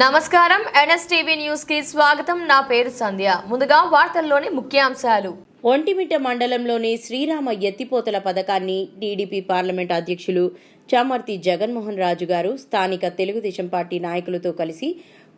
నమస్కారం. ఎన్ఎస్టీవీ న్యూస్కి స్వాగతం. నా పేరు సంధ్య. ముందుగా వార్తల్లోని ముఖ్యాంశాలు. ఒంటిమిట్ట మండలంలోని శ్రీరామ ఎత్తిపోతల పథకాన్ని టీడీపీ పార్లమెంట్ అధ్యక్షులు చామర్తి జగన్మోహన్ రాజు గారు స్థానిక తెలుగుదేశం పార్టీ నాయకులతో కలిసి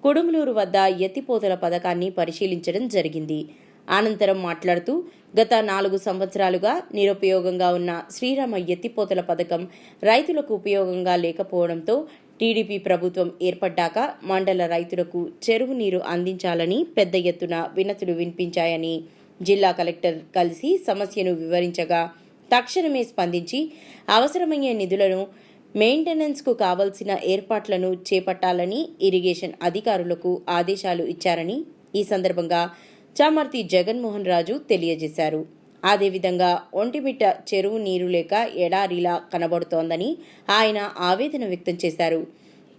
కుడుములూరు వద్ద ఎత్తిపోతల పథకాన్ని పరిశీలించడం జరిగింది. అనంతరం మాట్లాడుతూ గత నాలుగు సంవత్సరాలుగా నిరుపయోగంగా ఉన్న శ్రీరామ ఎత్తిపోతల పథకం రైతులకు ఉపయోగంగా లేకపోవడంతో టీడీపీ ప్రభుత్వం ఏర్పడ్డాక మండల రైతులకు చెరువు నీరు అందించాలని పెద్ద ఎత్తున వినతులు వినిపించాయని జిల్లా కలెక్టర్ కలిసి సమస్యను వివరించగా తక్షణమే స్పందించి అవసరమయ్యే నిధులను మెయింటెనెన్స్కు కావలసిన ఏర్పాట్లను చేపట్టాలని ఇరిగేషన్ అధికారులకు ఆదేశాలు ఇచ్చారని ఈ సందర్భంగా చామర్తి జగన్మోహన్ రాజు తెలియజేశారు. అదేవిధంగా ఒంటిమిట్ట చెరువు నీరు లేక ఎడారిలా కనబడుతోందని ఆయన ఆవేదన వ్యక్తం చేశారు.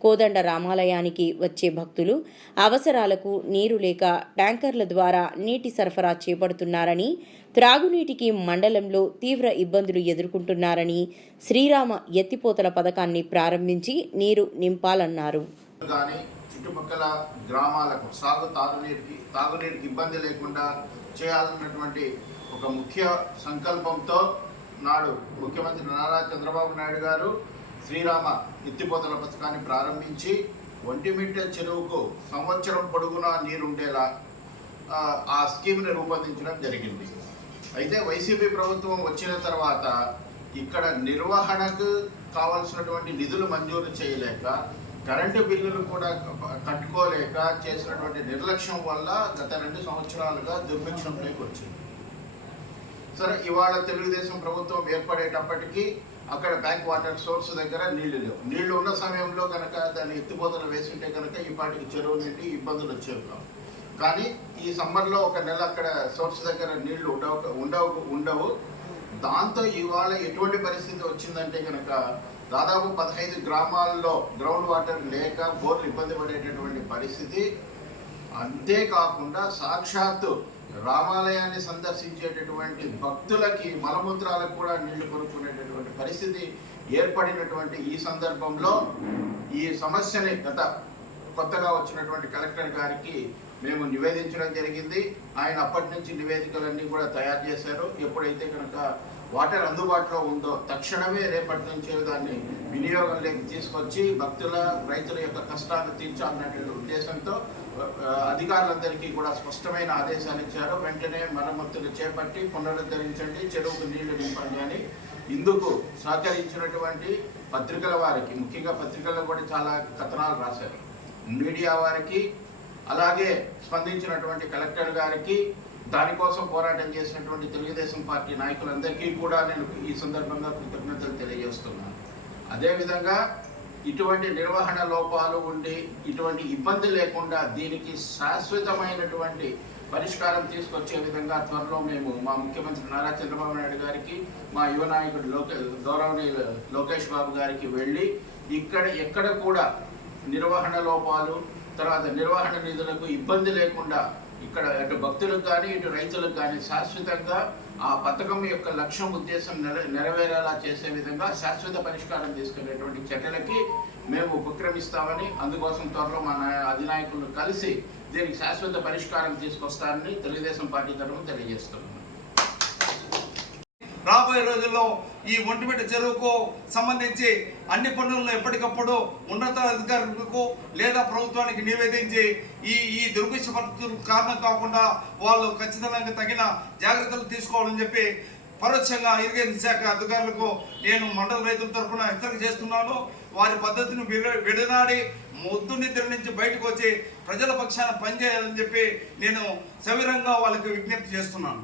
కోదండ రామాలయానికి వచ్చే భక్తులు అవసరాలకు నీరు లేక ట్యాంకర్ల ద్వారా నీటి సరఫరా చేపడుతున్నారని త్రాగునీటికి మండలంలో తీవ్ర ఇబ్బందులు ఎదుర్కొంటున్నారని శ్రీరామ ఎత్తిపోతల పథకాన్ని ప్రారంభించి నీరు నింపాలన్నారు. చుట్టుపక్కల గ్రామాలకు సాగు తాగునీటికి తాగునీటికి ఇబ్బంది లేకుండా చేయాలన్నటువంటి ఒక ముఖ్య సంకల్పంతో నాడు ముఖ్యమంత్రి నారా చంద్రబాబు నాయుడు గారు శ్రీరామ ఎత్తిపోతల పథకాన్ని ప్రారంభించి ఒంటిమిట్ట చెరువుకు సంవత్సరం పొడుగునా నీరుండేలా ఆ, ఆ స్కీమ్ని రూపొందించడం జరిగింది. అయితే వైసీపీ ప్రభుత్వం వచ్చిన తర్వాత ఇక్కడ నిర్వహణకు కావాల్సినటువంటి నిధులు మంజూరు చేయలేక కరెంటు బిల్లులు కూడా కట్టుకోలేక చేసినటువంటి నిర్లక్ష్యం వల్ల గత రెండు సంవత్సరాలుగా దుర్భిక్షంలోకి వచ్చింది. సరే ఇవాళ తెలుగుదేశం ప్రభుత్వం ఏర్పడేటప్పటికీ అక్కడ బ్యాక్ వాటర్ సోర్స్ దగ్గర నీళ్ళు లేవు. నీళ్ళు ఉన్న సమయంలో కనుక దాన్ని ఎత్తిపోతలు వేసుంటే కనుక ఈ పాటికి చెరువు నుండి ఇబ్బందులు వచ్చేవి కానీ ఈ సమ్మర్లో ఒక నెల అక్కడ సోర్స్ దగ్గర నీళ్ళు ఉండవు ఉండవు ఉండవు. దాంతో ఇవాళ ఎటువంటి పరిస్థితి వచ్చిందంటే కనుక దాదాపు పదహైదు గ్రామాల్లో గ్రౌండ్ వాటర్ లేక బోర్లు ఇబ్బంది పడేటటువంటి పరిస్థితి అంతేకాకుండా సాక్షాత్తు రామాలయాన్ని సందర్శించేటటువంటి భక్తులకి మలమూత్రాలకు కూడా నీళ్ళు కొనుక్కునేటటువంటి పరిస్థితి ఏర్పడినటువంటి ఈ సందర్భంలో ఈ సమస్యని గత కొత్తగా వచ్చినటువంటి కలెక్టర్ గారికి మేము నివేదించడం జరిగింది. ఆయన అప్పటి నుంచి నివేదికలన్నీ కూడా తయారు చేశారు. ఎప్పుడైతే కనుక వాటర్ అందుబాటులో ఉందో తక్షణమే రేపటి నుంచే దాన్ని వినియోగంలోకి తీసుకొచ్చి భక్తుల రైతుల యొక్క కష్టాలు తీర్చాలన్నటువంటి ఉద్దేశంతో అధికారులందరికీ కూడా స్పష్టమైన ఆదేశాలు ఇచ్చారు. వెంటనే మరమ్మతులు చేపట్టి పునరుద్ధరించండి చెరువుకు నీళ్ళు నింపండి అని ఇందుకు సహకరించినటువంటి పత్రికల వారికి ముఖ్యంగా పత్రికల్లో కూడా చాలా కథనాలు రాశారు. మీడియా వారికి అలాగే స్పందించినటువంటి కలెక్టర్ గారికి దానికోసం పోరాటం చేసినటువంటి తెలుగుదేశం పార్టీ నాయకులందరికీ కూడా నేను ఈ సందర్భంగా కృతజ్ఞతలు తెలియజేస్తున్నాను. అదేవిధంగా ఇటువంటి నిర్వహణ లోపాలు ఉండి ఇటువంటి ఇబ్బంది లేకుండా దీనికి శాశ్వతమైనటువంటి పరిష్కారం తీసుకొచ్చే విధంగా త్వరలో మేము మా ముఖ్యమంత్రి నారా చంద్రబాబు నాయుడు గారికి మా యువ నాయకుడు లోకే గౌరవనీయులు లోకేష్ బాబు గారికి వెళ్ళి ఇక్కడ ఎక్కడ కూడా నిర్వహణ లోపాలు తర్వాత నిర్వహణ నిధులకు ఇబ్బంది లేకుండా ఇక్కడ అటు భక్తులకు కానీ ఇటు రైతులకు కానీ శాశ్వతంగా ఆ పథకం యొక్క లక్ష్యం ఉద్దేశం నెర నెరవేరేలా చేసే విధంగా శాశ్వత పరిష్కారం తీసుకునేటువంటి చర్యలకి మేము ఉపక్రమిస్తామని అందుకోసం త్వరలో మా నాయ- అధినాయకులు కలిసి దీనికి శాశ్వత పరిష్కారం తీసుకొస్తారని తెలుగుదేశం పార్టీ తరఫున తెలియజేస్తున్నాం. రాబోయే రోజుల్లో ఈ ఒంటిమిట్ట చెరువుకు సంబంధించి అన్ని పనులను ఎప్పటికప్పుడు ఉన్నత అధికారులకు లేదా ప్రభుత్వానికి నివేదించి ఈ ఈ దుర్భిక్ష పరిస్థితులకు కారణం కాకుండా వాళ్ళు ఖచ్చితంగా తగిన జాగ్రత్తలు తీసుకోవాలని చెప్పి పరోక్షంగా ఇరిగేషన్ శాఖ అధికారులకు నేను మండల రైతుల తరఫున హెచ్చరిక చేస్తున్నాను. వారి పద్ధతిని విడనాడి ముద్దు నిద్ర నుంచి బయటకు వచ్చి ప్రజల పక్షాన పనిచేయాలని చెప్పి నేను సవిరంగా వాళ్ళకి విజ్ఞప్తి చేస్తున్నాను.